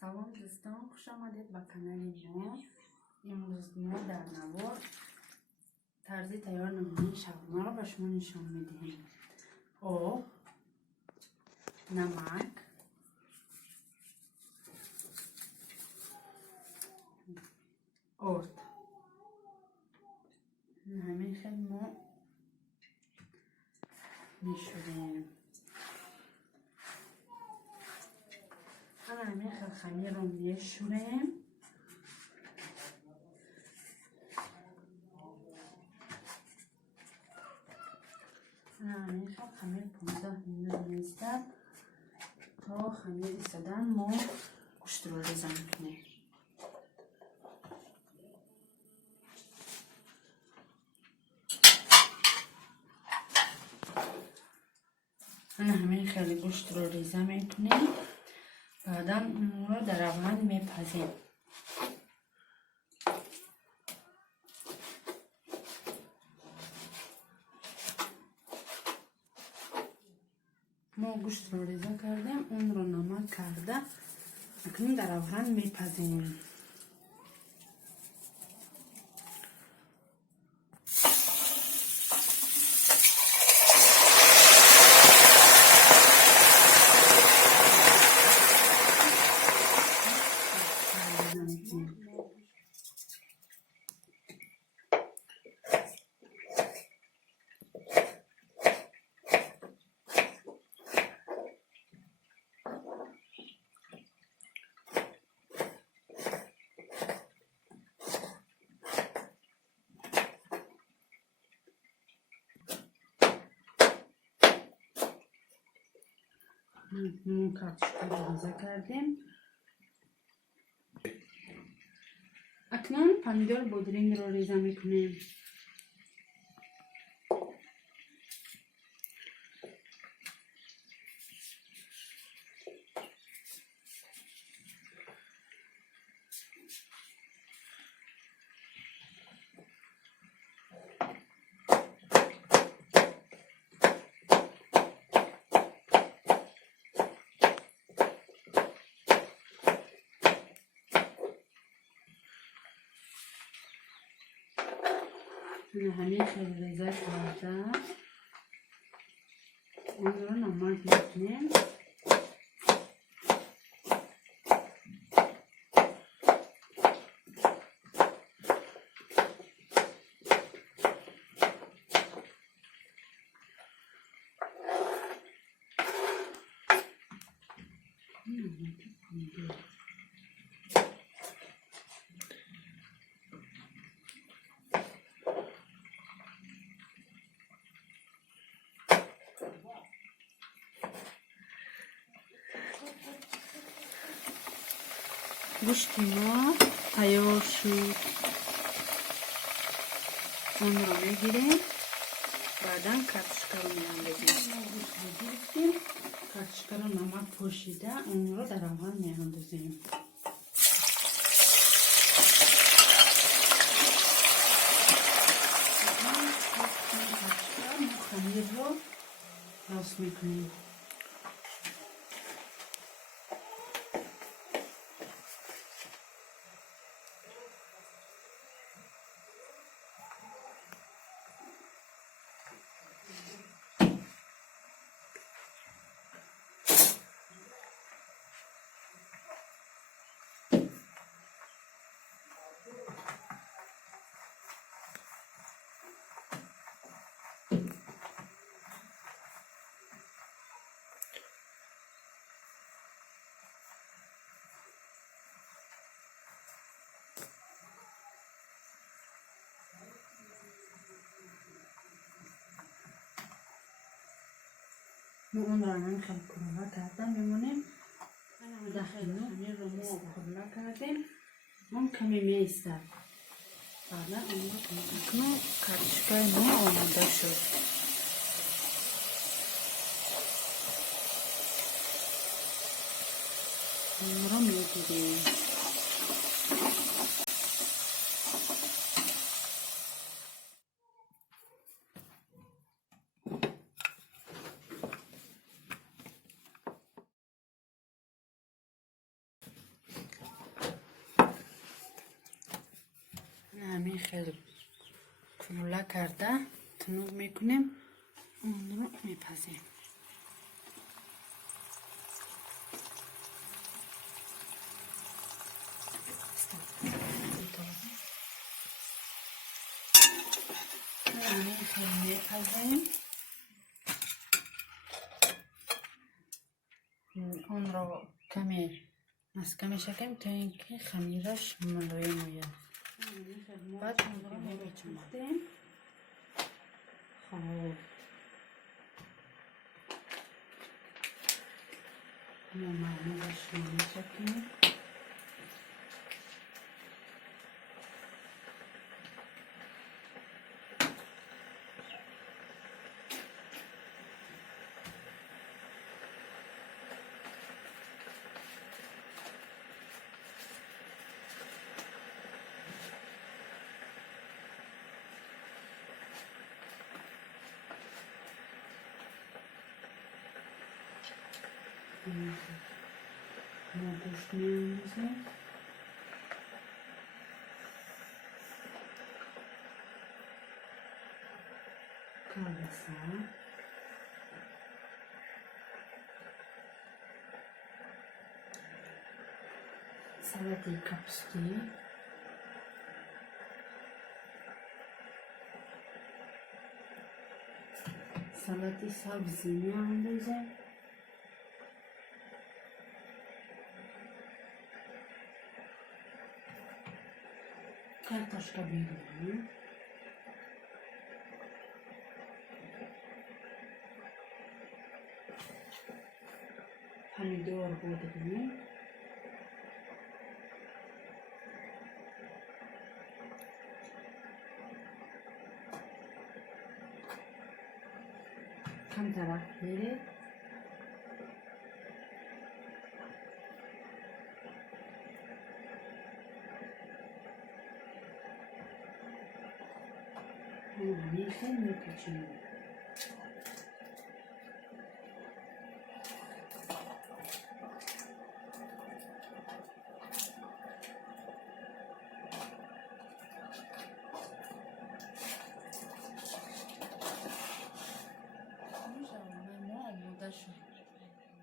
سلام دوستان، خوش آمدید به کانال ما. امروز ما در نوار طرز تیار نمونه شاورما را به شما نشان میدهیم. آب، نمک، ارد، همین خیلی ما میشوریم. همین خیلی خمیر رو میشوریم. همین خیلی خمیر 15 دقیقه میزد تا خمیر ایستادن ما گوشت رو ریزه میکنیم. همین خیلی گوشت رو ریزه میکنیم. بعدا اون رو در روغن میپزیم. ما گوشت رو ریزه کردیم، اون رو نمک کرده اکنون در روغن میپزیم. کارتشکر رو ریزه کردیم. اکنون پمیدور بودرینگ رو ریزه میکنیم. همین خیلی ریزه کرده اون رو نمک میکنیم. گوشت ما تیار شد. اون رو میگیریم. بعدا کارتشکر رو میاندازیم. کارتشکر رو نمک پوشیده اون رو در روغن میاندازیم. خمیر رو راست میکنیم. ما اون رو هم خیلی کرلا کردم میمونیم. خمیر رو ما کرلا کردیم. اون کمی میستد. بعدا اون رو اکنون کارتشکر ما آماده شد. اون رو میگیریم. همین خیلی کوله کرده تنور میکنیم اون رو میپزیم. همین خیلی میپزیم اون رو کمی مسکه شکم تا اینکه خمیرش ملایم آید. بعد اون رو میچمدیم. خب معمولش رو میچکیم. گوشت می‌ریزیم. کالباسا، سالاد کاپوستی، سالاد سبزی می‌اندازیم. Kartoszka biryani. Pomidor budowny. Kantarafları. Neyse mi küçüğü?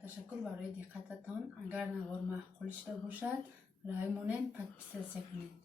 تشکر برای دقتتان. اگر نوار معقول شده باشد لایک کنید، پس کنید.